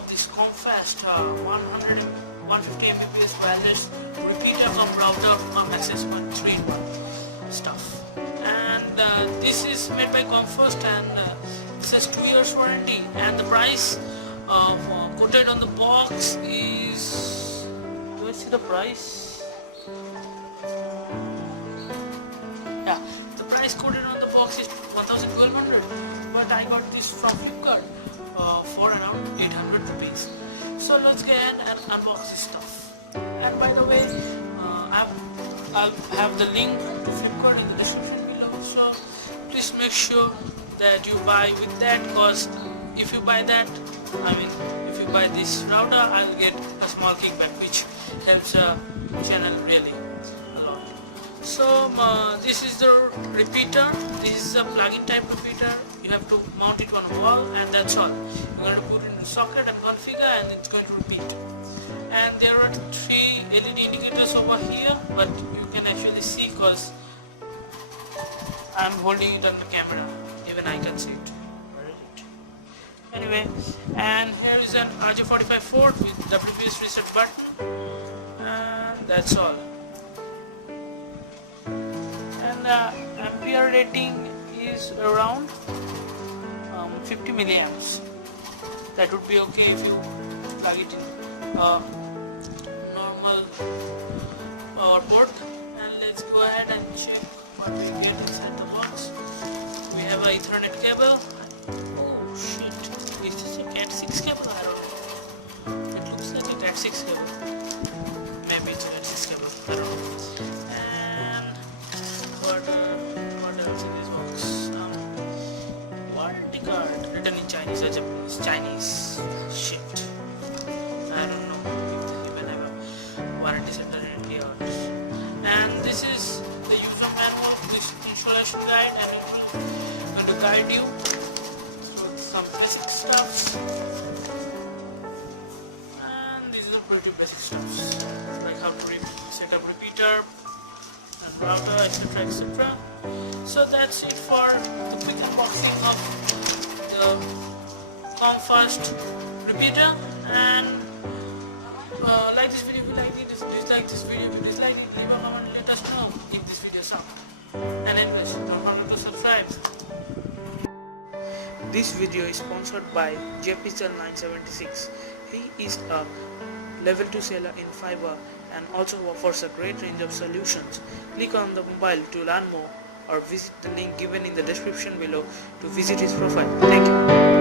of this Comfast 150 Mbps wireless repeater cum router access point 3 stuff. And this is made by Comfast, and it says 2 years warranty, and the price quoted on the box is, do I see the price? Yeah, the price quoted on the box is 1,200, but I got this from Flipkart for around 800 rupees. So let's get and unbox this stuff. And by the way, I'll have the link to Flipkart in the description below, so please make sure that you buy with that, because if you buy that, if you buy this router, I'll get a small kickback, which helps the channel really a lot. So this is the repeater. This is a plug-in type repeater. You have to mount it on a wall, and that's all. You're going to put it in a socket and configure, and it's going to repeat. And there are 3 LED indicators over here, but you can actually see because I'm holding it on the camera. Even I can see it. Anyway, and here is an RJ45 port with WPS reset button, and that's all. And ampere rating is around 50 milliamps. That would be okay if you plug it in normal power port. And let's go ahead and check what we get inside the box. We have an Ethernet cable. Oh shit, is this a Cat6 cable? I don't know. It looks like a Cat6 cable. Maybe it's a Cat6 cable, I don't know. And what else in this box? Warranty card written in Chinese or Japanese. Chinese. Shit. I don't know if they even have a warranty center in here. And this is the user manual, this installation guide, and it will going to guide you through some basic stuff. And these are pretty basic stuff, like how to set up repeater and router, etc, etc. So that's it for the quick unboxing of the Comfast repeater. And like this video if you like it, dislike this video if you dislike it, leave a comment and let us know if this video sucked. And anyways, don't forget to subscribe. This video is sponsored by JPCell976. He is a level 2 seller in fiber and also offers a great range of solutions. Click on the mobile to learn more, or visit the link given in the description below to visit his profile. Thank you.